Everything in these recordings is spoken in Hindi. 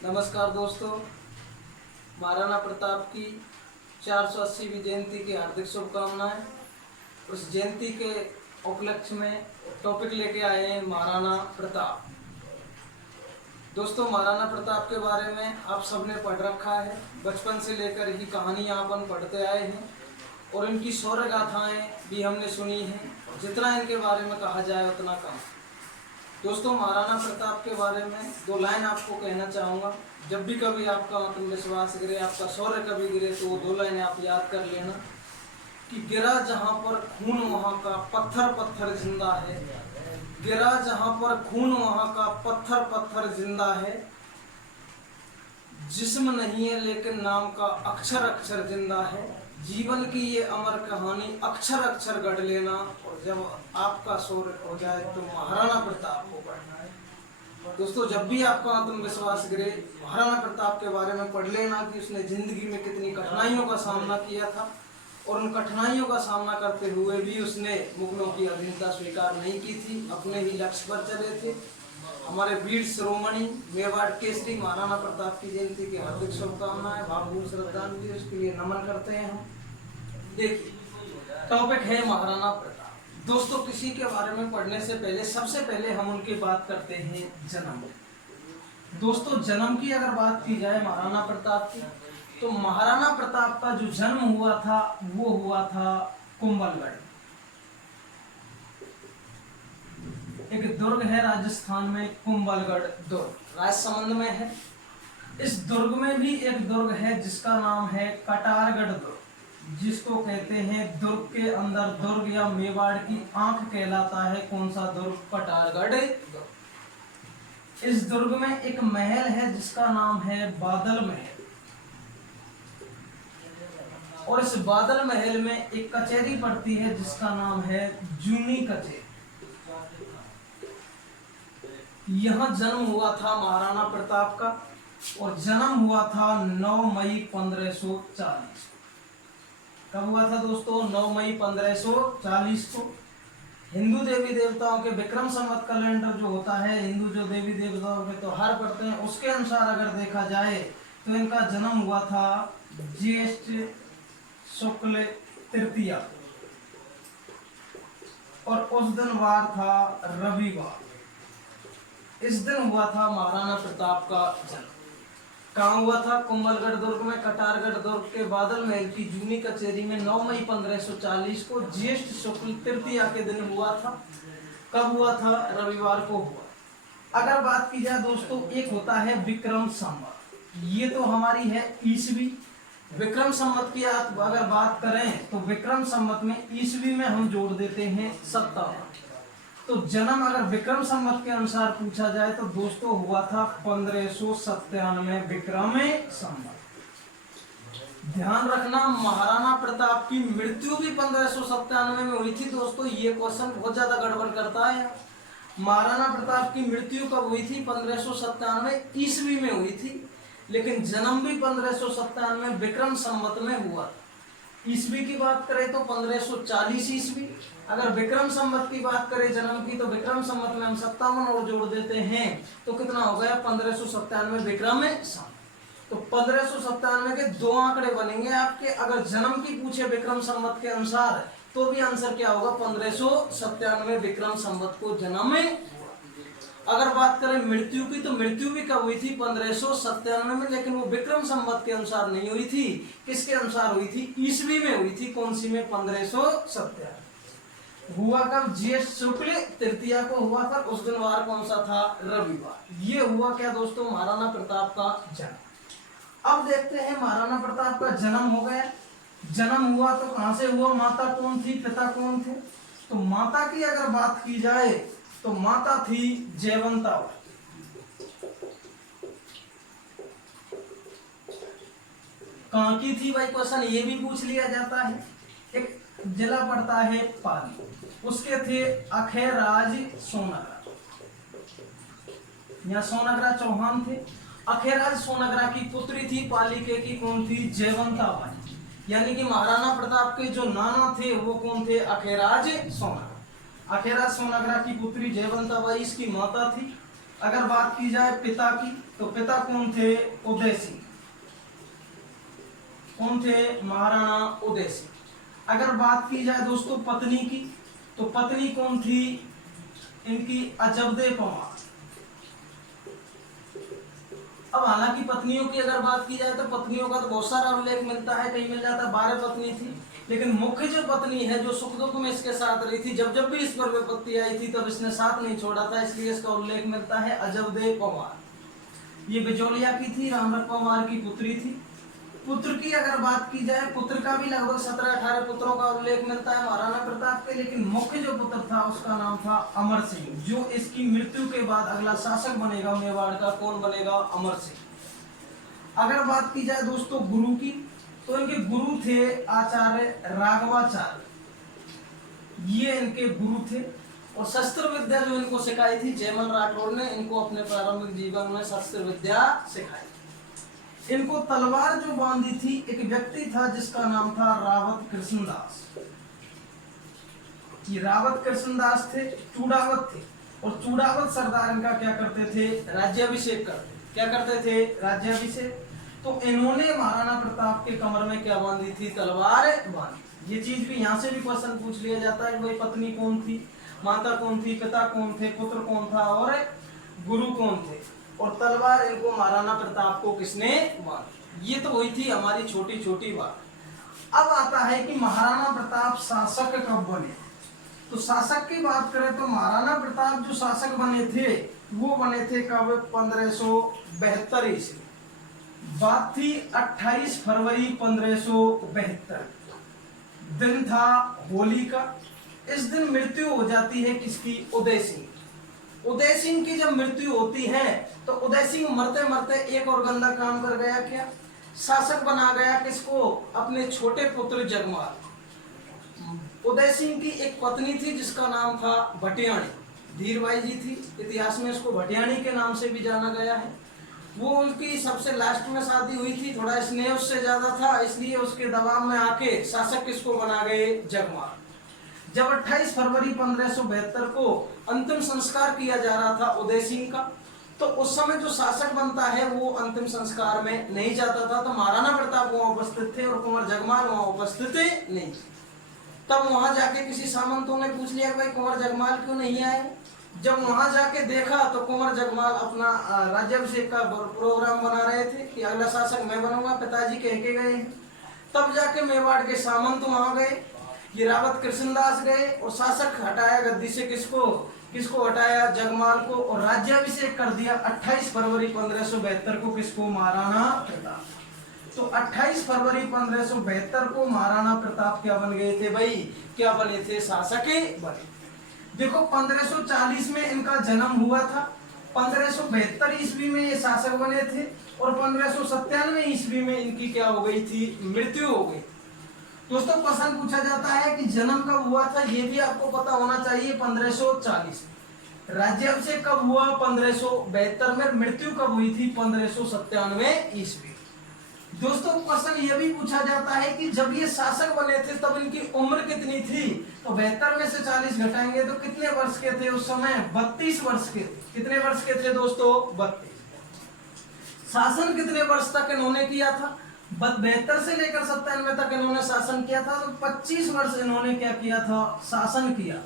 नमस्कार दोस्तों, महाराणा प्रताप की 480वीं जयंती की हार्दिक शुभकामनाएं। उस जयंती के उपलक्ष्य में टॉपिक लेके आए हैं महाराणा प्रताप। दोस्तों, महाराणा प्रताप के बारे में आप सबने पढ़ रखा है, बचपन से लेकर ही कहानियाँ अपन पढ़ते आए हैं और इनकी शौर्य गाथाएँ भी हमने सुनी हैं। जितना इनके बारे में कहा जाए उतना कम। दोस्तों, महाराणा प्रताप के बारे में दो लाइन आपको कहना चाहूँगा। जब भी कभी आपका आत्मविश्वास गिरे, आपका शौर्य कभी गिरे, तो वो दो लाइनें आप याद कर लेना कि गिरा जहाँ पर खून वहाँ का पत्थर पत्थर जिंदा है। गिरा जहाँ पर खून वहाँ का पत्थर पत्थर जिंदा है। जिस्म नहीं है लेकिन नाम का अक्षर अक्षर जिंदा है। जीवन की ये अमर कहानी अक्षर अक्षर गढ़ लेना, और जब आपका शौर्य हो जाए तो महाराणा प्रताप को पढ़ना है। दोस्तों, जब भी आपका आत्मविश्वास गिरे, महाराणा प्रताप के बारे में पढ़ लेना कि उसने जिंदगी में कितनी कठिनाइयों का सामना किया था और उन कठिनाइयों का सामना करते हुए भी उसने मुगलों की अधीनता स्वीकार नहीं की थी, अपने ही लक्ष्य पर चले थे। हमारे वीर शिरोमणि मेवाड़ केसरी महाराणा प्रताप की जयंती की हार्दिक शुभकामनाएं, भावपूर्ण श्रद्धांजलि उसके लिए नमन करते हैं हम। देखिए, टॉपिक है महाराणा प्रताप। दोस्तों, किसी के बारे में पढ़ने से पहले सबसे पहले हम उनकी बात करते हैं जन्म। दोस्तों, जन्म की अगर बात की जाए महाराणा प्रताप की, तो महाराणा प्रताप का जो जन्म हुआ था वो हुआ था कुंभलगढ़। एक दुर्ग है राजस्थान में, कुंभलगढ़ दुर्ग राजसमंद में है। इस दुर्ग में भी एक दुर्ग है जिसका नाम है कटारगढ़ दुर्ग, जिसको कहते हैं दुर्ग के अंदर दुर्ग या मेवाड़ की आंख कहलाता है। कौन सा दुर्ग? कटारगढ़ दुर्ग। इस दुर्ग में एक महल है जिसका नाम है बादल महल, और इस बादल महल में एक कचहरी पड़ती है जिसका नाम है जूनी कचहरी। यहां जन्म हुआ था महाराणा प्रताप का, और जन्म हुआ था 9 मई 1540। कब हुआ था दोस्तों? 9 मई 1540 को। हिंदू देवी देवताओं के विक्रम संवत कैलेंडर जो होता है, हिंदू जो देवी देवताओं के त्योहार पड़ते हैं, उसके अनुसार अगर देखा जाए तो इनका जन्म हुआ था ज्येष्ठ शुक्ल तृतीया, और उस दिन वार था रविवार। इस दिन हुआ था महाराणा प्रताप का जन्म। कहाँ हुआ था? कुंभलगढ़ दुर्ग में, कटारगढ़ दुर्ग के बादल महल की जूनी कचहरी में 9 मई 1540 को ज्येष्ठ शुक्ल तृतीया के दिन हुआ था। कब हुआ था? रविवार को हुआ। अगर बात की जाए दोस्तों, एक होता है विक्रम संवत, ये तो हमारी है ईसवी। विक्रम संवत की आप अगर बात करें तो विक्रम संवत में ईसवी में हम जोड़ देते हैं 57। तो जन्म अगर विक्रम संवत के अनुसार पूछा जाए तो दोस्तों हुआ था 1597 विक्रम संवत। ध्यान रखना, महाराणा प्रताप की मृत्यु भी 1597 में हुई थी। दोस्तों, ये क्वेश्चन बहुत ज्यादा गड़बड़ करता है। महाराणा प्रताप की मृत्यु कब हुई थी? 1597 ईस्वी में हुई थी, लेकिन जन्म भी 1597 विक्रम संवत में हुआ। ईस्वी की बात करें तो 1540 ईस्वी। अगर विक्रम संवत की बात करें जन्म की, तो विक्रम संवत में हम 57 और जोड़ देते हैं तो कितना हो गया? 1597 विक्रम संवत। तो 1597 के दो आंकड़े बनेंगे आपके। अगर जन्म की पूछे विक्रम संवत के अनुसार तो भी आंसर क्या होगा? 1597 विक्रम संवत को जन्म में। अगर बात करें मृत्यु की, तो मृत्यु भी कब हुई थी? 1597 में, लेकिन वो विक्रम संवत के अनुसार नहीं हुई थी। किसके अनुसार हुई थी? ईस्वी में हुई थी। कौन सी में? 1597। हुआ कब? ज्येष्ठ शुक्ल तृतीया को हुआ था। उस दिन वार कौन सा था? रविवार। ये हुआ क्या दोस्तों? महाराणा प्रताप का जन्म। अब देखते हैं, महाराणा प्रताप का जन्म हो गया। जन्म हुआ तो कहां से हुआ? माता कौन थी, पिता कौन थे? तो माता की अगर बात की जाए तो माता थी जयवंतावती। कहां की थी भाई? क्वेश्चन ये भी पूछ लिया जाता है। एक जिला पड़ता है पाली, उसके थे अखेराज सोनगरा, या सोनगरा चौहान थे। अखेराज सोनगरा की पुत्री थी पाली के की कौन थी? जयवंताबाई। यानी कि महाराणा प्रताप के जो नाना थे वो कौन थे? अखेराज सोनगरा। अखेराज सोनगरा की पुत्री जयवंताबाई इसकी माता थी। अगर बात की जाए पिता की, तो पिता कौन थे? उदय सिंह। कौन थे? महाराणा उदय सिंह। अगर बात की जाए दोस्तों पत्नी की, तो पत्नी कौन थी इनकी? अजबदे पंवार। अब हालांकि पत्नियों की अगर बात की जाए तो पत्नियों का तो बहुत सारा उल्लेख मिलता है, कहीं मिल जाता है 12 पत्नी थी, लेकिन मुख्य जो पत्नी है जो सुख दुख में इसके साथ रही थी, जब जब भी इस पर विपत्ति आई थी तब इसने साथ नहीं छोड़ा था, इसलिए इसका उल्लेख मिलता है अजबदे पंवार। ये बिजौलिया की थी, रामरख पंवार की पुत्री थी। पुत्र की अगर बात की जाए, पुत्र का भी लगभग 17-18 पुत्रों का उल्लेख मिलता है महाराणा प्रताप के, लेकिन मुख्य जो पुत्र था उसका नाम था अमर सिंह, जो इसकी मृत्यु के बाद अगला शासक बनेगा मेवाड़ का। कौन बनेगा? अमर सिंह। अगर बात की जाए दोस्तों गुरु की, तो इनके गुरु थे आचार्य राघवाचार्य, ये इनके गुरु थे। और शस्त्र विद्या जो इनको सिखाई थी जयमल राठौर ने इनको अपने प्रारंभिक जीवन में शस्त्र विद्या सिखाई। इनको तलवार जो बांधी थी एक व्यक्ति था जिसका नाम था रावत कृष्णदास। ये रावत कृष्णदास थे, चूड़ावत थे, और चूड़ावत सरदार इनका क्या करते थे? राज्याभिषेक करते। क्या करते थे? राज्याभिषेक। तो इन्होंने महाराणा प्रताप के कमर में क्या बांधी थी? तलवार बांधी। ये चीज भी यहाँ से भी क्वेश्चन पूछ लिया जाता है कि भाई पत्नी कौन थी, माता कौन थी, पिता कौन थे, पुत्र कौन था और गुरु कौन थे, और तलवार इनको महाराणा प्रताप को किसने बांधी। ये तो हुई थी हमारी छोटी छोटी बात। अब आता है कि महाराणा प्रताप शासक कब बने। तो शासक की बात करें तो महाराणा प्रताप जो शासक बने थे वो बने थे कब? 1572 ईस्वी। बात थी 28 फरवरी 1572। दिन था होली का। इस दिन मृत्यु हो जाती है किसकी? उदय सिंह। उदय सिंह की जब मृत्यु होती है तो उदय सिंह मरते मरते एक और गंदा काम कर गया। क्या? शासक बना गया किसको? अपने छोटे पुत्र जगमाल। उदय सिंह की एक पत्नी थी जिसका नाम था भटियाणी, धीरबाई जी थी, इतिहास में इसको भटियाणी के नाम से भी जाना गया है। वो उनकी सबसे लास्ट में शादी हुई थी, थोड़ा स्नेह उससे ज्यादा था, इसलिए उसके दबाव में आके शासक किसको बना गए? जगमाल। जब 28 फरवरी 1572 को अंतिम संस्कार किया जा रहा था उदय सिंह का, तो उस समय जो शासक बनता है वो अंतिम संस्कार में नहीं जाता था, तो महाराणा प्रताप वहां उपस्थित थे और कुंवर जगमाल वहां उपस्थित नहीं थे। तब वहां जाके किसी सामंतों ने पूछ लिया भाई कुंवर जगमाल क्यों नहीं आए। जब वहां जाके देखा तो कुंवर जगमाल अपना राज्याभिषेक का प्रोग्राम बना रहे थे कि अगला शासक मैं बनूंगा, पिताजी कह के गए। तब जाके मेवाड़ के सामंत वहां गए, ये रावत कृष्णदास गए और शासक हटाया गद्दी से। किसको? किसको हटाया? जगमाल को, और राज्याभिषेक कर दिया 28 फरवरी 1572 को। किसको? महाराणा प्रताप। तो 28 फरवरी 1572 को महाराणा प्रताप क्या बन गए थे भाई? क्या बने थे? शासक बने। देखो 1540 में इनका जन्म हुआ था, 1572 ईस्वी में ये शासक बने थे, और 1597 ईस्वी में इनकी क्या हो गई थी? मृत्यु हो गई। दोस्तों क्वेश्चन पूछा जाता है कि जन्म कब हुआ था, ये भी आपको पता होना चाहिए। 1540 में। राज्याभिषेक कब हुआ? 1572 में। मृत्यु कब हुई थी? 1597 ईस्वी। दोस्तों क्वेश्चन ये भी पूछा जाता है कि जब ये शासक बने थे तब इनकी उम्र कितनी थी? तो 72 में से 40 घटाएंगे तो कितने वर्ष के थे उस समय? 32 वर्ष के थे। कितने वर्ष के थे दोस्तों? 32। शासन कितने वर्ष तक इन्होंने किया था? 72 से लेकर 97 तक इन्होंने शासन किया था, तो 25 वर्ष इन्होंने क्या किया था? शासन किया।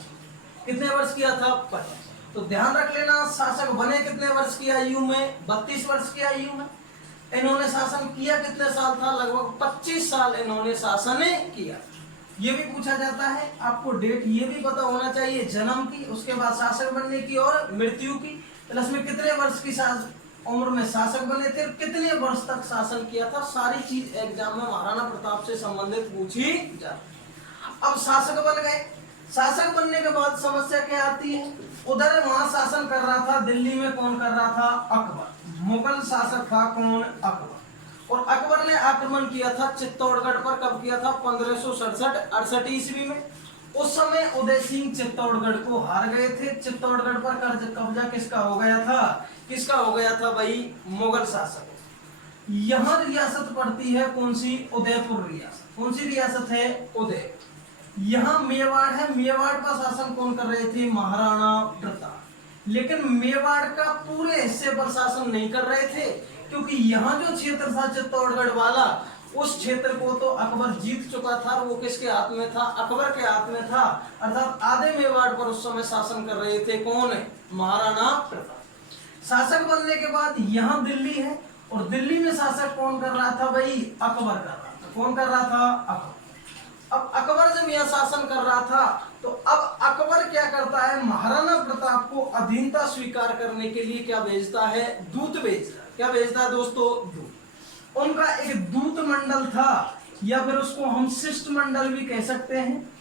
कितने वर्ष किया था? 25। तो ध्यान रख लेना, शासक बने कितने वर्ष की आयु में? 32 वर्ष की आयु में। इन्होंने शासन किया कितने साल था? लगभग 25 साल इन्होंने शासन किया। ये भी पूछा जाता है। आपको डेट ये भी पता होना चाहिए जन्म की, उसके बाद शासक बनने की और मृत्यु की, प्लस में कितने वर्ष की उम्र में शासक बने थे, कितने वर्ष तक शासन किया था। सारी चीज एग्जाम में महाराणा प्रताप से संबंधित पूछी जाती। अब शासक बन गए, शासक बनने के बाद समस्या क्या आती है? उधर वहां शासन कर रहा था दिल्ली में, कौन कर रहा था? अकबर। मुगल शासक था कौन? अकबर। और अकबर ने आक्रमण किया था चित्तौड़गढ़ पर। कब किया था? 1567-68 ईस्वी में। उस समय उदय सिंह चित्तौड़गढ़ को हार गए थे। चित्तौड़गढ़ पर कब्जा किसका हो गया था? किसका हो गया था भाई? मुगल शासक। यहां रियासत पड़ती है कौन सी? उदयपुर रियासत। कौन सी रियासत है? उदयपुर। यहाँ मेवाड़ है, मेवाड़ का शासन कौन कर रहे थे? महाराणा प्रताप। लेकिन मेवाड़ का पूरे हिस्से पर शासन नहीं कर रहे थे, क्योंकि यहाँ जो क्षेत्र था चित्तौड़गढ़ वाला, उस क्षेत्र को तो अकबर जीत चुका था। वो किसके हाथ में था? अकबर के हाथ में था। अर्थात आधे मेवाड़ पर उस समय शासन कर रहे थे कौन? महाराणा प्रताप। शासक बनने के बाद यहाँ दिल्ली है, और दिल्ली में शासक कौन कर रहा था भाई? अकबर कर रहा था। कौन कर रहा था? अकबर। अब अकबर जब यह शासन कर रहा था, तो अब अकबर क्या करता है? महाराणा प्रताप को अधीनता स्वीकार करने के लिए क्या भेजता है? दूत भेजता है। क्या भेजता है दोस्तों? दूत। उनका एक दूत मंडल था, या फिर उसको हम शिष्ट मंडल भी कह सकते हैं।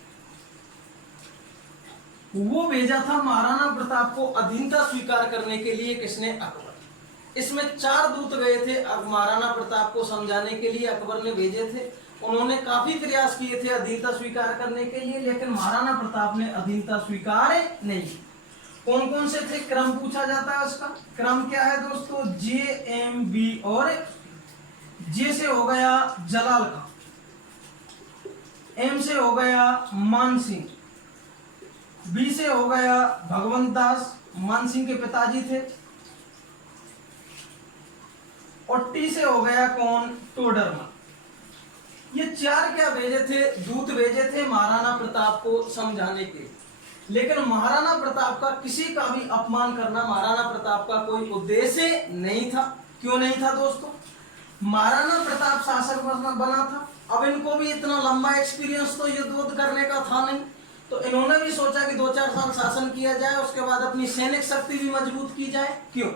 वो भेजा था महाराणा प्रताप को अधीनता स्वीकार करने के लिए। किसने? अकबर। इसमें 4 दूत गए थे महाराणा प्रताप को समझाने के लिए, अकबर ने भेजे थे। उन्होंने काफी प्रयास किए थे अधीनता स्वीकार करने के लिए, लेकिन महाराणा प्रताप ने अधीनता स्वीकार नहीं की। कौन कौन से थे? क्रम पूछा जाता है उसका। क्रम क्या है दोस्तों? जे, एम, बी और जे से हो गया जलाल खां, एम से हो गया मान सिंह, बी से हो गया भगवंत दास, मान सिंह के पिताजी थे, और टी से हो गया कौन? टोडरमल। ये 4 क्या भेजे थे? दूत भेजे थे महाराणा प्रताप को समझाने के। लेकिन महाराणा प्रताप का किसी का भी अपमान करना महाराणा प्रताप का कोई उद्देश्य नहीं था। क्यों नहीं था दोस्तों? महाराणा प्रताप शासक बना था। अब इनको भी इतना लंबा एक्सपीरियंस तो युद्ध करने का था नहीं, तो इन्होंने भी सोचा कि 2-4 साल शासन किया जाए, उसके बाद अपनी सैनिक शक्ति भी मजबूत की जाए। क्यों?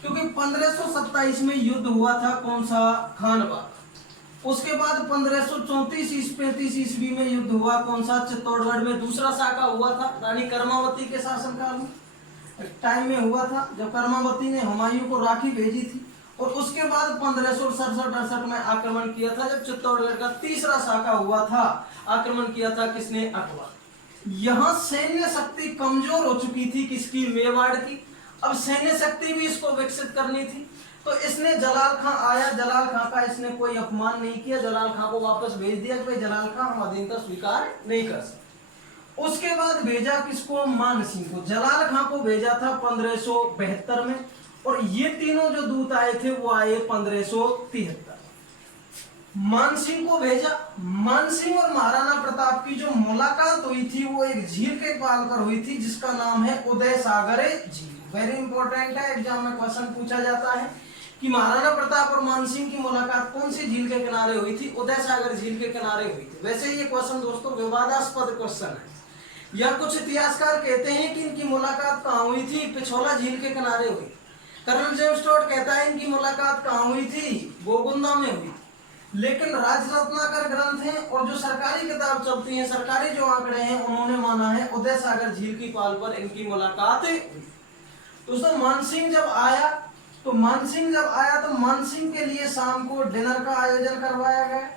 क्योंकि 1527 में युद्ध हुआ था कौन सा? खानवा। उसके बाद 1534-35 ईस्वी में युद्ध हुआ कौन सा? चित्तौड़गढ़ में। दूसरा साका हुआ था रानी कर्मावती के शासनकाल में, टाइम में हुआ था, जब कर्मावती ने हुमायूं को राखी भेजी थी। और उसके बाद 1567-68 में आक्रमण किया था, जब चित्तौड़गढ़ का तीसरा साका हुआ था। आक्रमण किया था किसने? अकबर। यहाँ सैन्य शक्ति कमजोर हो चुकी थी किसकी? मेवाड़ की। अब सैन्य शक्ति भी इसको विकसित करनी थी, तो इसने जलाल खां आया। जलाल खां का इसने कोई अपमान नहीं किया, जलाल खां को वापस भेज दिया कि भाई जलाल खां हम अधीनता स्वीकार नहीं कर सकते। उसके बाद भेजा किसको? मान सिंह को। जलाल खां को भेजा था 1572 में, और ये तीनों जो दूत आए थे वो आए 1573। मान सिंह को भेजा। मान सिंह और महाराणा प्रताप की जो मुलाकात हुई थी वो एक झील के पाल पर हुई थी, जिसका नाम है उदय सागर झील। वेरी इंपॉर्टेंट है, एग्जाम में क्वेश्चन पूछा जाता है कि महाराणा प्रताप और मान सिंह की मुलाकात कौन सी झील के किनारे हुई थी? उदय सागर झील के किनारे हुई थी। वैसे ये क्वेश्चन दोस्तों विवादास्पद क्वेश्चन है। या कुछ इतिहासकार कहते हैं कि इनकी मुलाकात कहाँ हुई थी? पिछोला झील के किनारे हुई। कर्नल जेम्स टॉड कहता है इनकी मुलाकात कहाँ हुई थी? गोगुंदा में हुई। लेकिन राजरत्नाकर ग्रंथ है और जो सरकारी किताब चलती है, सरकारी जो आंकड़े हैं, उन्होंने माना है उदय सागर झील की पाल पर इनकी मुलाकात हुई। दोस्तों मानसिंह जब आया तो मानसिंह के लिए शाम को डिनर का आयोजन करवाया गया,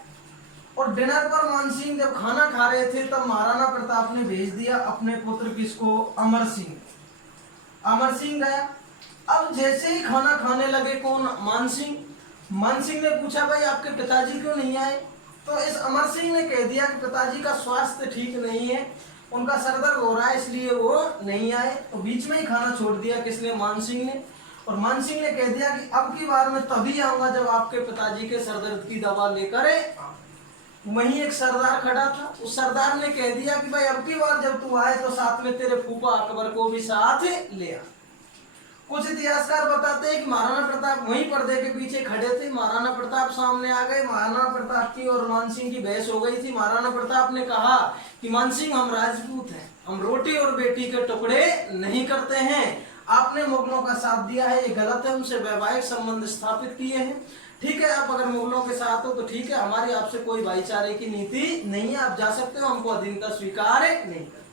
और डिनर पर मानसिंह जब खाना खा रहे थे तब महाराणा प्रताप ने भेज दिया अपने पुत्र किसको? अमर सिंह। अमर सिंह गया। अब जैसे ही खाना खाने लगे कौन? मानसिंह। मानसिंह ने पूछा भाई आपके पिताजी क्यों नहीं आए? तो इस अमर सिंह ने कह दिया कि पिताजी का स्वास्थ्य ठीक नहीं है, उनका सर दर्द हो रहा है, इसलिए वो नहीं आए। तो बीच में ही खाना छोड़ दिया किसने? मानसिंह ने। और मानसिंह ने कह दिया कि अब की बार मैं तभी आऊंगा जब आपके पिताजी के सर दर्द की दवा लेकर वहीं एक सरदार खड़ा था, उस सरदार ने कह दिया कि भाई अब की बार जब तू आए तो साथ में तेरे फूफा अकबर को भी साथ ले आ। कुछ इतिहासकार बताते हैं कि महाराणा प्रताप वहीं पर्दे के पीछे खड़े थे। महाराणा प्रताप सामने आ गए। महाराणा प्रताप की और मानसिंह की बहस हो गई थी। महाराणा प्रताप ने कहा कि मानसिंह हम राजपूत हैं, हम रोटी और बेटी के टुकड़े नहीं करते हैं। आपने मुगलों का साथ दिया है, ये गलत है। उनसे वैवाहिक संबंध स्थापित किए हैं। ठीक है, आप अगर मुगलों के साथ हो तो ठीक है, हमारी आपसे कोई भाईचारे की नीति नहीं है, आप जा सकते हो, हमको अधीनता स्वीकार नहीं कर।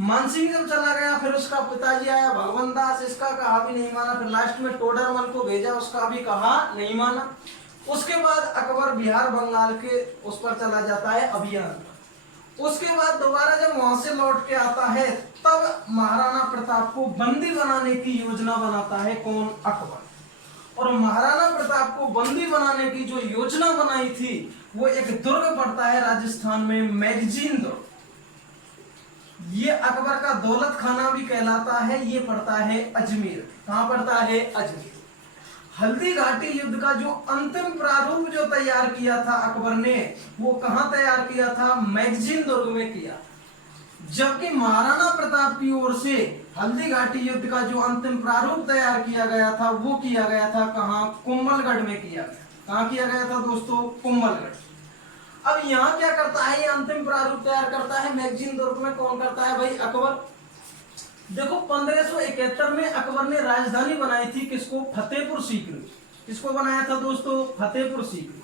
मानसिंह जब चला गया, फिर उसका पिताजी आया भगवंत दास, इसका कहा भी नहीं माना। फिर लास्ट में टोडरमल को भेजा, उसका भी कहा नहीं माना। उसके बाद अकबर बिहार बंगाल के उस पर चला जाता है अभियान। उसके बाद दोबारा जब वहां से लौट के आता है तब महाराणा प्रताप को बंदी बनाने की योजना बनाता है कौन? अकबर। और महाराणा प्रताप को बंदी बनाने की जो योजना बनाई थी वो एक दुर्ग पड़ता है राजस्थान में, मैगजीन दुर्ग। ये अकबर का दौलत खाना भी कहलाता है, ये पड़ता है अजमेर। कहाँ पड़ता है? अजमेर। हल्दी घाटी युद्ध का जो अंतिम प्रारूप जो तैयार किया था अकबर ने, वो कहाँ तैयार किया था? मैगजीन दुर्ग में किया। जबकि महाराणा प्रताप की ओर से हल्दी घाटी युद्ध का जो अंतिम प्रारूप तैयार किया गया था वो किया गया था कहाँ? कुंभलगढ़ में किया गया। कहाँ किया गया था दोस्तों? कुंभलगढ़। अब यहाँ क्या करता है? ये अंतिम प्रारूप तैयार करता है मैगजीन दुर्ग में। कौन करता है भाई? अकबर। देखो 1571 में अकबर ने राजधानी बनाई थी किसको? फतेहपुर सीकरी। किसको बनाया था दोस्तों? फतेहपुर सीकरी।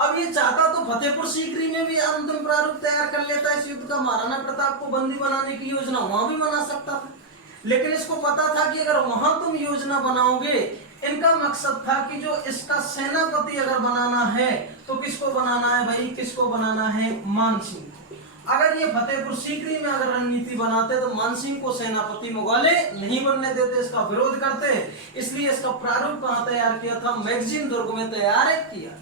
अब ये चाहता तो फतेहपुर सीकरी में भी अंतिम प्रारूप तैयार कर लेता इस युद्ध का, महाराणा प्रताप को बंदी बनाने की योजना वहां भी बना सकता था, लेकिन इसको पता था कि अगर वहां तुम योजना बनाओगे, इनका मकसद था कि जो इसका सेनापति अगर बनाना है तो किसको बनाना है भाई? किसको बनाना है? मानसिंह। अगर ये फतेहपुर सीकरी में अगर रणनीति बनाते तो मानसिंह को सेनापति मुगले नहीं बनने देते, इसका विरोध करते। इसलिए इसका प्रारूप कहाँ तैयार किया था? मैगजीन दुर्ग में तैयार किया।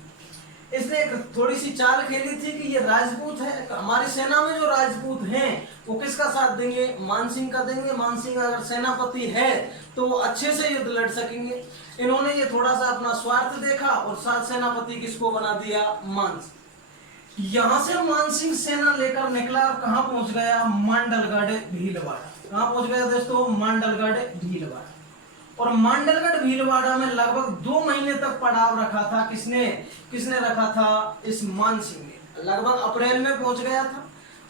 इसने एक थोड़ी सी चाल खेली थी कि ये राजपूत है, हमारी सेना में जो राजपूत हैं वो किसका साथ देंगे? मानसिंह का देंगे। मानसिंह अगर सेनापति है तो वो अच्छे से युद्ध लड़ सकेंगे। इन्होंने ये थोड़ा सा अपना स्वार्थ देखा और साथ सेनापति किसको बना दिया? मानसिंह। यहां से मानसिंह सेना लेकर निकला और कहां पहुंच गया? मांडलगढ़ भीलवाड़ा। कहां पहुंच गया दोस्तों? मांडलगढ़ भीलवाड़ा। और मांडलगढ़ भीलवाड़ा में लगभग 2 महीने तक पड़ाव रखा था। किसने रखा था? इस मानसिंह ने। लगभग अप्रैल में पहुंच गया था,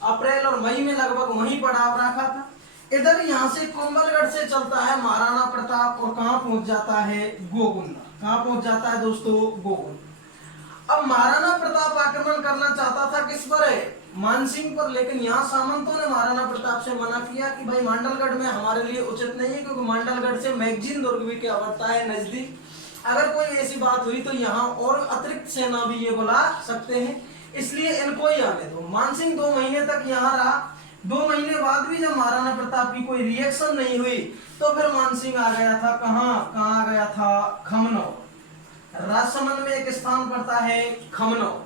अप्रैल और मई में लगभग वहीं पड़ाव रखा था। इधर यहां से कुंभलगढ़ से चलता है महाराणा प्रताप और कहां पहुंच जाता है? गोगुंदा। कहां पहुंच जाता है दोस्तों? गोगुंदा। अब महाराणा प्रताप आक्रमण करना चाहता था किस पर? मानसिंह पर, लेकिन यहाँ सामंतों ने महाराणा प्रताप से मना किया कि भाई मांडलगढ़ में हमारे लिए उचित नहीं है, क्योंकि मांडलगढ़ से मैगजीन दुर्ग भी क्या पड़ता है? नजदीक। अगर कोई ऐसी बात हुई तो यहाँ और अतिरिक्त सेना भी ये बुला सकते हैं, इसलिए इनको ही आने दो। मानसिंह 2 महीने तक यहाँ रहा। 2 महीने बाद भी जब महाराणा प्रताप की कोई रिएक्शन नहीं हुई तो फिर मानसिंह आ गया था कहाँ आ गया था? खमनौर। राजसमंद में एक स्थान पड़ता है खमनौर।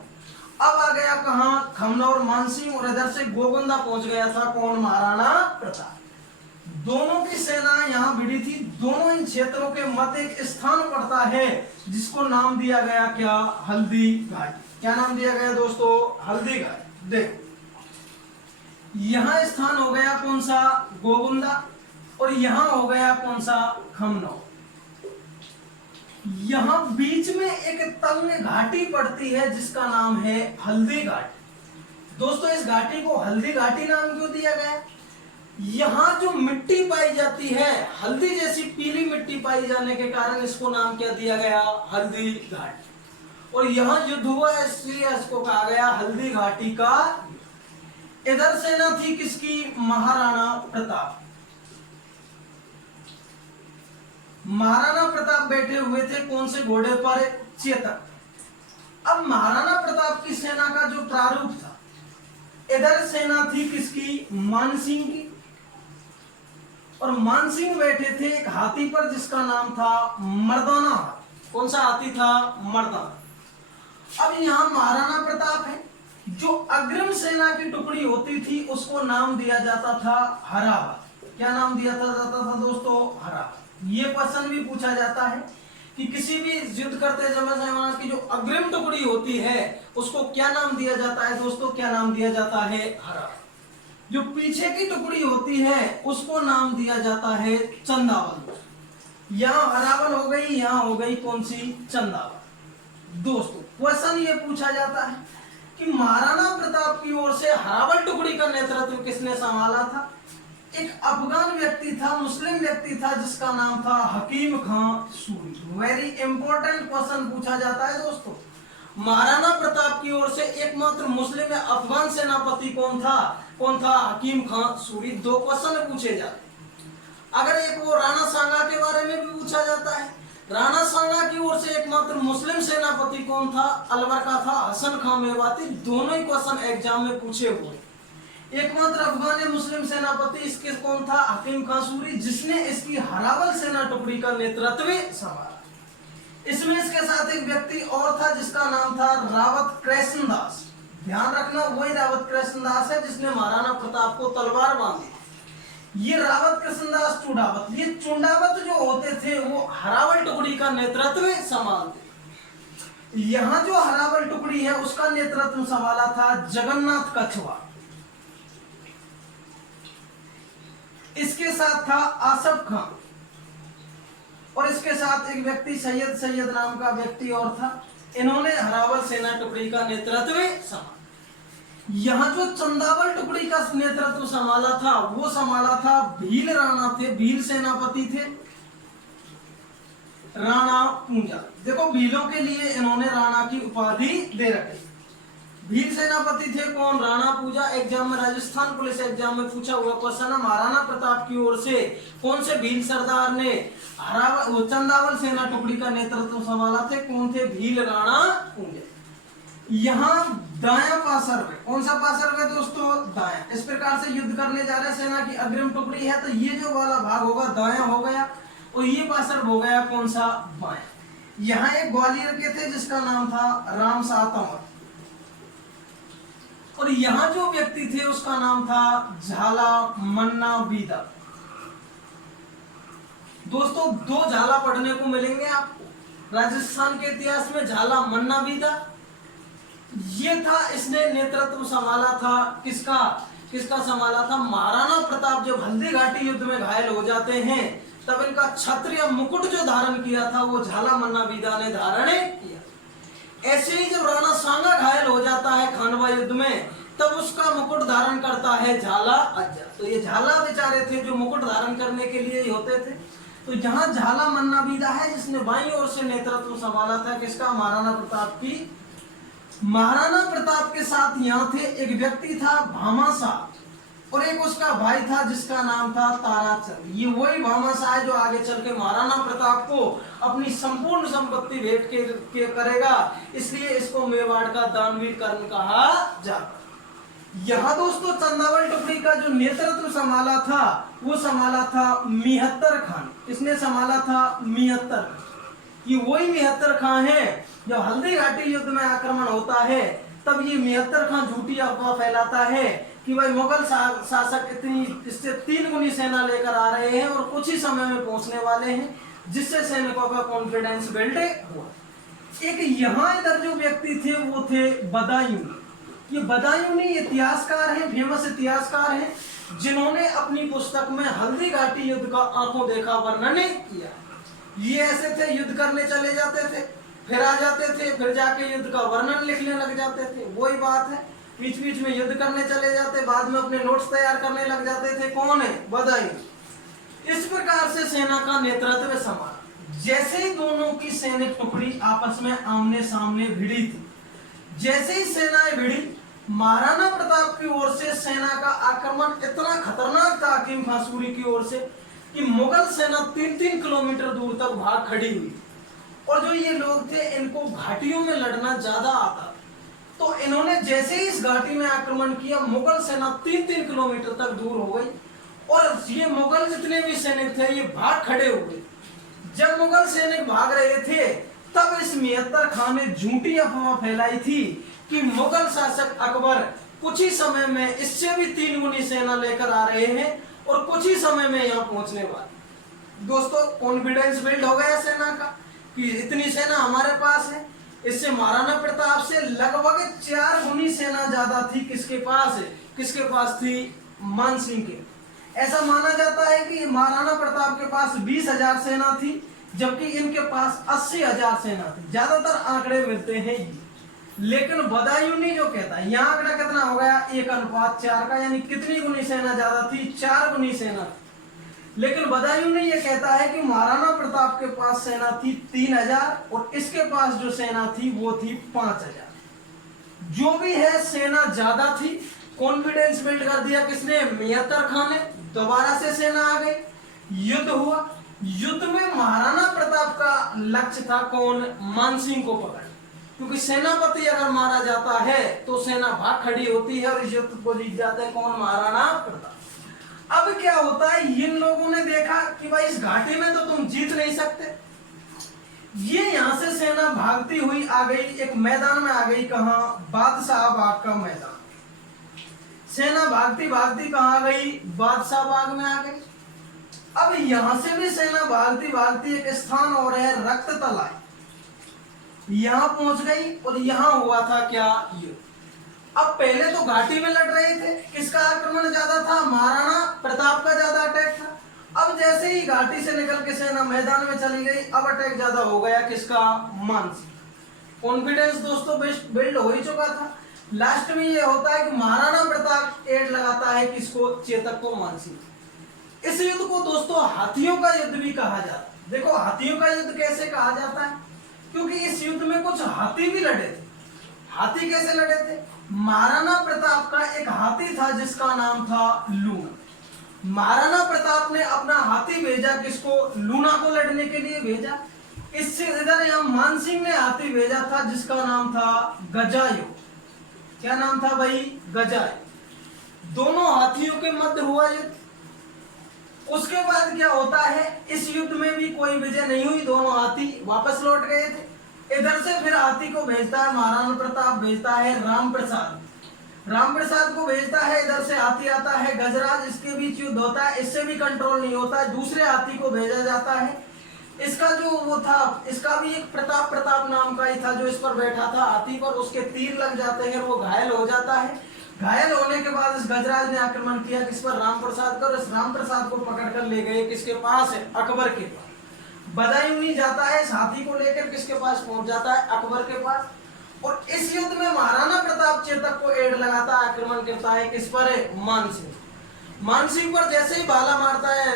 अब आ गया कहाँ? खमनौर मानसिंह, और इधर से गोगुंदा पहुंच गया था कौन? महाराणा प्रताप। दोनों की सेना यहाँ भिड़ी थी। दोनों इन क्षेत्रों के मध्य एक स्थान पड़ता है जिसको नाम दिया गया क्या? हल्दी घाटी। क्या नाम दिया गया दोस्तों? हल्दी घाटी। देखो यहाँ स्थान हो गया कौन सा? गोगुंदा। और यहाँ हो गया कौन सा? खमनौर। यहां बीच में एक तंग घाटी पड़ती है जिसका नाम है हल्दी घाटी। दोस्तों इस घाटी को हल्दी घाटी नाम क्यों दिया गया? यहां जो मिट्टी पाई जाती है हल्दी जैसी पीली मिट्टी पाई जाने के कारण इसको नाम क्या दिया गया? हल्दी घाटी। और यहां युद्ध हुआ इसलिए इसको कहा गया हल्दी घाटी का। इधर सेना थी किसकी? महाराणा प्रताप। महाराणा प्रताप बैठे हुए थे कौन से घोड़े पर? चेतक। अब महाराणा प्रताप की सेना का जो प्रारूप था, इधर सेना थी किसकी? मानसिंह की। और मानसिंह बैठे थे एक हाथी पर जिसका नाम था मर्दाना। कौन सा हाथी था? मर्दाना। अब यहां महाराणा प्रताप है। जो अग्रिम सेना की टुकड़ी होती थी उसको नाम दिया जाता था हरावा। क्या नाम दिया जाता था दोस्तों? हरावा। ये क्वेश्चन भी पूछा जाता है कि किसी भी युद्ध करते समय की जो अग्रिम टुकड़ी होती है उसको क्या नाम दिया जाता है दोस्तों? क्या नाम दिया जाता है? हरावा। जो पीछे की टुकड़ी होती है उसको नाम दिया जाता है चंदावल। यहाँ हरावल हो गई, यहाँ हो गई कौन सी? चंदावल। दोस्तों क्वेश्चन ये पूछा जाता है कि महाराणा प्रताप की ओर से हरावल टुकड़ी का नेतृत्व किसने संभाला था? एक अफगान व्यक्ति था, मुस्लिम व्यक्ति था जिसका नाम था हकीम खां सूरी। वेरी इंपॉर्टेंट क्वेश्चन पूछा जाता है दोस्तों। महाराणा प्रताप की ओर से एकमात्र मुस्लिम या अफगान सेनापति कौन था? हकीम खां सूरी। 2 क्वेश्चन पूछे जाते। अगर एक वो राणा सांगा के बारे में भी पूछा जाता है। राणा सांगा की ओर से एकमात्र मुस्लिम सेनापति कौन था? अलवर का था हसन खां मेवाती। दोनों ही क्वेश्चन एग्जाम में पूछे हुए। एकमात्र अफगान मुस्लिम सेनापति इसके कौन था? हकीम खां सूरी, जिसने इसकी हरावल सेना टुकड़ी का नेतृत्व संभाला। इसमें इसके साथ एक व्यक्ति और था जिसका नाम था रावत कृष्णदास। ध्यान रखना, वही रावत कृष्णदास है जिसने महाराणा प्रताप को तलवार बांधी। ये रावत कृष्णदास चुंडावत, ये चुंडावत जो होते थे वो हरावल टुकड़ी का नेतृत्व संभालते। यहाँ जो हरावल टुकड़ी है उसका नेतृत्व संभाला था जगन्नाथ कछवा। इसके साथ था आसफ खान और इसके साथ एक व्यक्ति सैयद नाम का व्यक्ति और था। इन्होंने हरावल सेना टुकड़ी का नेतृत्व संभाला। यहाँ जो चंदावल टुकड़ी का नेतृत्व संभाला था वो संभाला था भील राणा थे, भील सेनापति थे राणा पूंजा। देखो भीलों के लिए इन्होंने राणा की उपाधि दे रखी। भील सेनापति थे कौन? राणा पूजा। एग्जाम में, राजस्थान पुलिस एग्जाम में पूछा हुआ क्वेश्चन है, महाराणा प्रताप की ओर से कौन से भील सरदार ने हरावल चंदावल सेना टुकड़ी का नेतृत्व संभाला थे? कौन थे? भील राणा पूंजा। यहाँ दाया पासर में, कौन सा पासर में दोस्तों? दाया। इस प्रकार से युद्ध करने जा रहे सेना की अग्रिम टुकड़ी है तो ये जो वाला भाग होगा दाया हो गया और ये पासर हो गया कौन सा? बाया। यहाँ एक ग्वालियर के थे जिसका नाम था राम शाह तंवर और यहाँ जो व्यक्ति थे उसका नाम था झाला मन्ना बीदा। दोस्तों दो झाला पढ़ने को मिलेंगे आपको राजस्थान के इतिहास में। झाला मन्ना बीदा ये था, इसने नेतृत्व संभाला था किसका? किसका संभाला था? महाराणा प्रताप जब हल्दी घाटी युद्ध में घायल हो जाते हैं तब इनका छत्र या मुकुट जो धारण किया था वो झाला मन्ना बीदा ने धारण किया। ऐसे ही जब राणा सांगा घायल हो जाता है खानवा युद्ध में तब उसका मुकुट धारण करता है झाला अज्जा। तो ये झाला बेचारे थे जो मुकुट धारण करने के लिए ही होते थे। तो यहाँ झाला मन्ना बीदा है जिसने बाईं ओर से नेतृत्व संभाला था किसका? महाराणा प्रताप की। महाराणा प्रताप के साथ यहाँ थे एक व्यक्ति था भामाशाह और एक उसका भाई था जिसका नाम था ताराचंद। ये वही भामाशाह है जो आगे चल के महाराणा प्रताप को अपनी संपूर्ण संपत्ति भेंट के करेगा, इसलिए इसको मेवाड़ का दानवीर कर्ण कहा जाता। यहाँ दोस्तों चंदावल टुकड़ी का जो नेतृत्व संभाला था वो संभाला था मिहत्तर खान। किसने संभाला था? मिहत्तर खान। ये वही मिहत्तर खान है जब हल्दी घाटी युद्ध में आक्रमण होता है तब ये मिहत्तर खान झूठी अफवाह फैलाता है कि भाई मुगल शासक इतनी इससे 3 गुनी सेना लेकर आ रहे हैं और कुछ ही समय में पहुंचने वाले हैं, जिससे सैनिकों का कॉन्फिडेंस बिल्ड हुआ। एक यहाँ इधर जो व्यक्ति थे वो थे बदायूं। ये बदायूं इतिहासकार हैं, फेमस इतिहासकार हैं जिन्होंने अपनी पुस्तक में हल्दी घाटी युद्ध का आंखों देखा वर्णन किया। ये ऐसे थे, युद्ध करने चले जाते थे, फिर आ जाते थे, फिर जाके युद्ध का वर्णन लिखने लग जाते थे। वही बात है, बीच बीच में युद्ध करने चले जाते, बाद में अपने नोट्स तैयार करने लग जाते थे। कौन है? बदायूं। इस प्रकार से सेना का नेतृत्व संभाला। जैसे ही दोनों की सैनिक टुकड़ी आपस में आमने सामने भिड़ी थी, जैसे ही सेनाएं भिड़ी, महाराणा प्रताप की ओर से सेना का आक्रमण इतना खतरनाक था हकीम फासूरी की ओर से कि मुगल सेना 3-3 किलोमीटर दूर तक भाग खड़ी हुई। और जो ये लोग थे इनको घाटियों में लड़ना ज्यादा आता, तो इन्होंने जैसे ही इस घाटी में आक्रमण किया मुगल सेना 3-3 किलोमीटर तक दूर हो गई और ये मुगल जितने भी सैनिक थे ये भाग खड़े हो गए। जब मुगल सैनिक भाग रहे थे तब इस मिहत्तर खान ने झूठी अफवाह फैलाई थी कि मुगल शासक अकबर कुछ ही समय में इससे भी 3 गुनी सेना लेकर आ रहे हैं और कुछ ही समय में यहाँ पहुंचने वाले। दोस्तों कॉन्फिडेंस बिल्ड हो गया सेना का कि इतनी सेना हमारे पास है। इससे महाराणा प्रताप से लगभग 4 गुनी सेना ज्यादा थी। किसके पास है? किसके पास थी? मान सिंह के। ऐसा माना जाता है कि महाराणा प्रताप के पास 20,000 सेना थी जबकि इनके पास 80,000 सेना थी। ज्यादातर आंकड़े मिलते हैं, लेकिन बदायूं जो कहता है यहाँ आंकड़ा कितना हो गया? 1:4 का, यानी कितनी गुनी सेना ज्यादा थी? 4 गुनी सेना थी। लेकिन बदायूं ये कहता है कि महाराणा प्रताप के पास सेना थी 3,000 और इसके पास जो सेना थी वो थी 5,000। जो भी है सेना ज्यादा थी। कॉन्फिडेंस बिल्ड कर दिया किसने? मिहत्तर खान ने। दोबारा से सेना आ गई, युद्ध हुआ। युद्ध में महाराणा प्रताप का लक्ष्य था कौन? मानसिंह को पकड़, क्योंकि सेनापति अगर मारा जाता है तो सेना भाग खड़ी होती है और इस युद्ध को जीत जाते हैं कौन? महाराणा प्रताप। अब क्या होता है, इन लोगों ने देखा कि भाई इस घाटी में तो तुम जीत नहीं सकते, ये यहाँ से सेना भागती हुई आ गई, एक मैदान में आ गई, कहा बादशाह बाग का मैदान। सेना भागती भागती कहाँ आ गई, बादशाह बाग में आ गई। अब यहां से भी सेना भागती भागती एक स्थान और है रक्त तलाई, यहां पहुंच गई और यहां हुआ था क्या, युद्ध। अब पहले तो घाटी में लड़ रहे थे, किसका आक्रमण ज्यादा था, महाराणा प्रताप का ज्यादा अटैक था। अब जैसे ही घाटी से निकल के सेना मैदान में चली गई, अब अटैक ज्यादा हो गया किसका, मानसिंह। कॉन्फिडेंस दोस्तों बिल्ड हो ही चुका था। लास्ट में ये होता है कि महाराणा प्रताप एड लगाता है किसको, चेतक को, मानसिंह। इस युद्ध को दोस्तों हाथियों का युद्ध भी कहा जाता है। देखो हाथियों का युद्ध कैसे कहा जाता है, क्योंकि इस युद्ध में कुछ हाथी भी लड़े थे। हाथी कैसे लड़े थे, महाराणा प्रताप का एक हाथी था जिसका नाम था लूना। महाराणा प्रताप ने अपना हाथी भेजा किसको, लूना को लड़ने के लिए भेजा। इससे इधर यहाँ मानसिंह ने हाथी भेजा था जिसका नाम था गजायो। क्या नाम था भाई, गजायो। दोनों हाथियों के मध्य हुआ युद्ध। उसके बाद क्या होता है, इस युद्ध में भी कोई विजय नहीं हुई, दोनों हाथी वापस लौट गए थे। इधर से फिर हाथी को भेजता है महाराणा प्रताप, भेजता है राम प्रसाद, राम प्रसाद को भेजता है। इधर से हाथी आता है गजराज, इसके बीच युद्ध होता है, इससे भी कंट्रोल नहीं होता है। दूसरे हाथी को भेजा जाता है, इसका जो वो था, इसका भी एक प्रताप नाम का ही था जो इस पर बैठा था हाथी पर। उसके तीर लग जाते हैं, वो घायल हो जाता है। घायल होने के बाद इस गजराज ने आक्रमण किया किस पर, राम प्रसाद पर। इस राम प्रसाद को पकड़ कर ले गए किसके पास है, अकबर के पास। बदायूं जाता है इस हाथी को लेकर, किसके पास पहुंच जाता है, अकबर के पास। और इस युद्ध में महाराणा प्रताप चेतक को एड लगाता है, आक्रमण करता है किस पर है, मानसिंह। मानसिंह पर जैसे ही भाला मारता है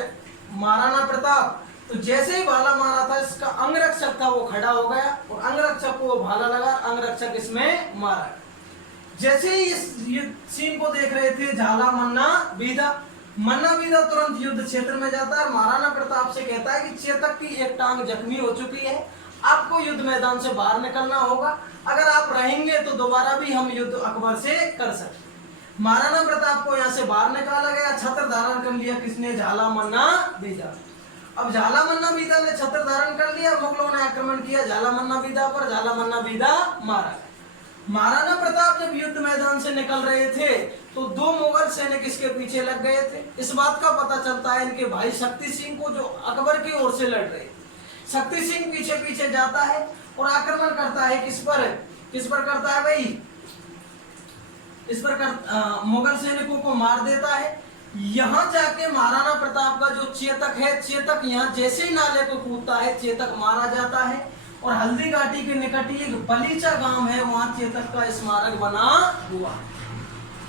महाराणा प्रताप, तो जैसे ही भाला मारा था इसका अंगरक्षक था वो खड़ा हो गया और अंगरक्षक को भाला लगा, अंगरक्षक इसमें मारा। जैसे ही इस सीन को देख रहे थे झाला मन्ना बीदा तुरंत युद्ध क्षेत्र में जाता है। महाराणा प्रताप से कहता है कि चेतक की एक टांग जख्मी हो चुकी है, आपको युद्ध मैदान से बाहर निकलना होगा। अगर आप रहेंगे तो दोबारा भी हम युद्ध अकबर से कर सकते। महाराणा प्रताप को यहाँ से बाहर निकाला गया, छत्र धारण कर लिया किसने, झाला मन्ना बीदा। अब झाला मन्ना बीदा ने छत्र धारण कर लिया, मुगलों ने आक्रमण किया झाला मन्ना बीदा पर, झाला मन्ना बीदा मारा। महाराणा प्रताप जब युद्ध मैदान से निकल रहे थे तो दो मुगल सैनिक इसके पीछे लग गए थे। इस बात का पता चलता है इनके भाई शक्ति सिंह को, जो अकबर की ओर से लड़ रहे। शक्ति सिंह पीछे पीछे जाता है और आक्रमण करता है किस पर करता है भाई, इस पर मुगल सैनिकों को मार देता है। यहाँ जाके महाराणा प्रताप का जो चेतक है, चेतक यहाँ जैसे ही नाले को कूदता है चेतक मारा जाता है। और हल्दी घाटी के निकट ही एक बलीचा गांव है, वहां चेतक का स्मारक बना हुआ।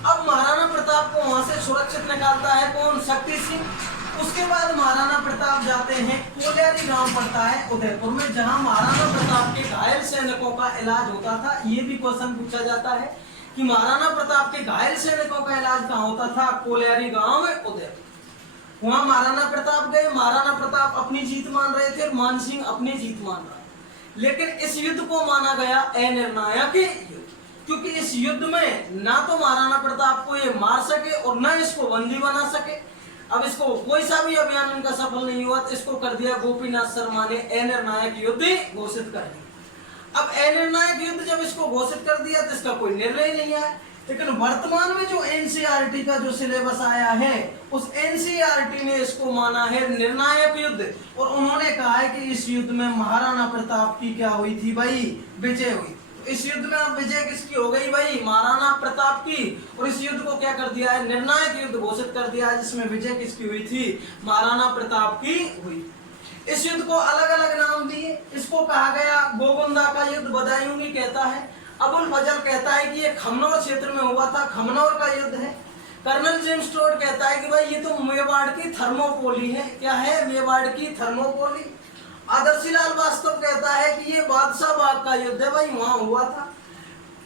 अब महाराणा प्रताप को वहां से सुरक्षित निकालता है कौन, शक्ति सिंह। उसके बाद महाराणा प्रताप जाते हैं, कोलियारी गांव पड़ता है उदयपुर में, जहां महाराणा प्रताप के घायल सैनिकों का इलाज होता था। ये भी क्वेश्चन पूछा जाता है कि महाराणा प्रताप के घायल सैनिकों का इलाज कहाँ होता था, कोलियारी गांव उदयपुर। वहां महाराणा प्रताप गए। महाराणा प्रताप अपनी जीत मान रहे थे, मानसिंह अपनी जीत मान रहा। लेकिन इस युद्ध को माना गया अनिर्णायक युद्ध, क्योंकि इस युद्ध में ना तो महाराणा प्रताप को ये मार सके और ना इसको बंदी बना सके। अब इसको कोई सा भी अभियान इनका सफल नहीं हुआ, तो इसको कर दिया गोपीनाथ शर्मा ने अनिर्णायक युद्ध घोषित कर दिया। अब अनिर्णायक युद्ध जब इसको घोषित कर दिया तो इसका कोई निर्णय नहीं आया। लेकिन वर्तमान में जो एनसीईआरटी का जो सिलेबस आया है, उस एनसीईआरटी ने इसको माना है निर्णायक युद्ध। और उन्होंने कहा है कि इस युद्ध में महाराणा प्रताप की क्या हुई थी भाई, विजय हुई। तो इस युद्ध में अब विजय किसकी हो गई भाई, महाराणा प्रताप की। और इस युद्ध को क्या कर दिया है, निर्णायक युद्ध घोषित कर दिया है, जिसमें विजय किसकी हुई थी, महाराणा प्रताप की हुई। इस युद्ध को अलग अलग नाम दिए। इसको कहा गया गोगुंदा का युद्ध, बदायूं भी कहता है। अबुल फजल कहता है कि ये खमनौर क्षेत्र में हुआ था, खमनौर का युद्ध है। कर्नल जेम्स टोड कहता है कि भाई ये तो मेवाड़ की थर्मोपोली है। क्या है, मेवाड़ की थर्मोपोली। आदर्शीलाल वास्तव कहता है कि ये बादशाह बाग का युद्ध है, भाई वहां हुआ था।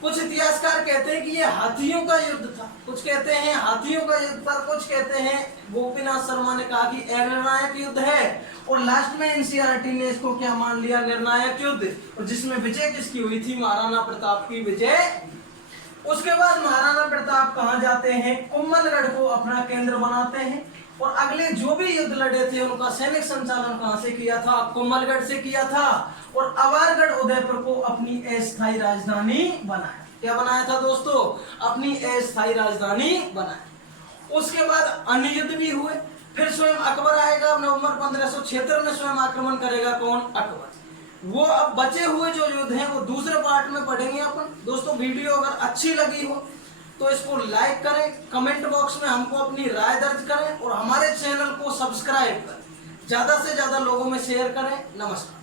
कुछ इतिहासकार कहते हैं कि ये हाथियों का युद्ध था, कुछ कहते हैं हाथियों का युद्ध था, कुछ कहते हैं गोपीनाथ शर्मा ने कहा कि अनिर्णायक युद्ध है। और लास्ट में एनसीईआरटी ने इसको क्या मान लिया, निर्णायक युद्ध। और जिसमें विजय किसकी हुई थी, महाराणा प्रताप की विजय। उसके बाद महाराणा प्रताप कहाँ जाते हैं, कुंभलगढ़ को अपना केंद्र बनाते हैं। और अगले जो भी युद्ध लड़े थे उनका सैनिक संचालन कहां से किया था? कुंभलगढ़ से किया था। और अवारगढ़ उदयपुर को अपनी अस्थायी राजधानी बनाया। क्या बनाया था दोस्तों? अपनी अस्थायी राजधानी बनाया। उसके बाद अन्य युद्ध भी हुए। फिर स्वयं अकबर आएगा, नवंबर 1576 में स्वयं आक्रमण करेगा। कौन? अकबर। वो अब बचे हुए जो युद्ध हैं वो दूसरे पार्ट में पढ़ेंगे अपन। दोस्तों वीडियो अगर अच्छी लगी हो तो इसको लाइक करें, कमेंट बॉक्स में हमको अपनी राय दर्ज करें और हमारे चैनल को सब्सक्राइब करें, ज्यादा से ज्यादा लोगों में शेयर करें। नमस्कार।